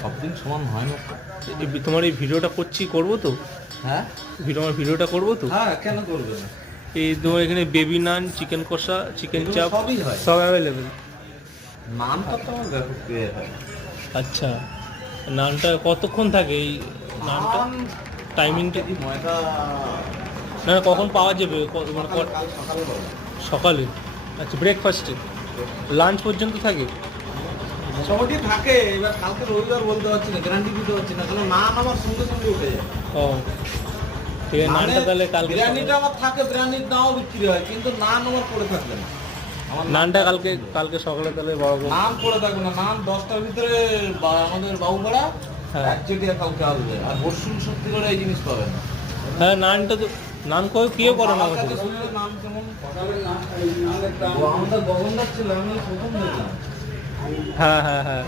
সব দিন সমান হয় না। তোমার এই ভিডিওটা করবো তো? হ্যাঁ তোমার ভিডিওটা করবো তো? হ্যাঁ, কেন করবে না? এই তোমার এখানে বেবি নান, চিকেন কষা, চিকেন এগুলো চাপ সবই হয়। সব অ্যাভেলেবেল। নামটা তো আমার ব্যাপক পেয়ে হয়। আচ্ছা, নানটা কতক্ষণ থাকে এই নানটা? নান টাইমিংটা কি ময়দা? না না, কখন পাওয়া যাবে? মানে কাল সকালে পাবো। সকালে? আচ্ছা, ব্রেকফাস্টে? লাঞ্চ পর্যন্ত থাকে? মোটামুটি থাকে। এবার কালকে রবিবার বলতে পারছি না, গ্যারান্টি দিতে পারছি না, কারণ নান আমার সঙ্গে সঙ্গে উঠে যায়। ও ঠিক আছে, নানটা তাহলে কালকে বিরিয়ানিটা আমার থাকে, বিরিয়ানির দামও বিক্রি হয়, কিন্তু নান আমার পড়ে থাকবে না। আমার নানটা কালকে সকালে তাহলে বড় করে। নান পড়ে থাকবে না। নান 10টার ভিতরে আমাদের বাবুপাড়া হ্যাঁ। একচেটিয়া কালকে আসবে। আর বর্ষুল সত্যি করে এই জিনিস পাবে না। হ্যাঁ, নানটা তো নান কেউ করে না আমার আমাদের। কাছে শুনলে নাম কেমন আমাদের গগনদার ছিল, আমি প্রথম দেখলাম। হ্যাঁ হ্যাঁ হ্যাঁ।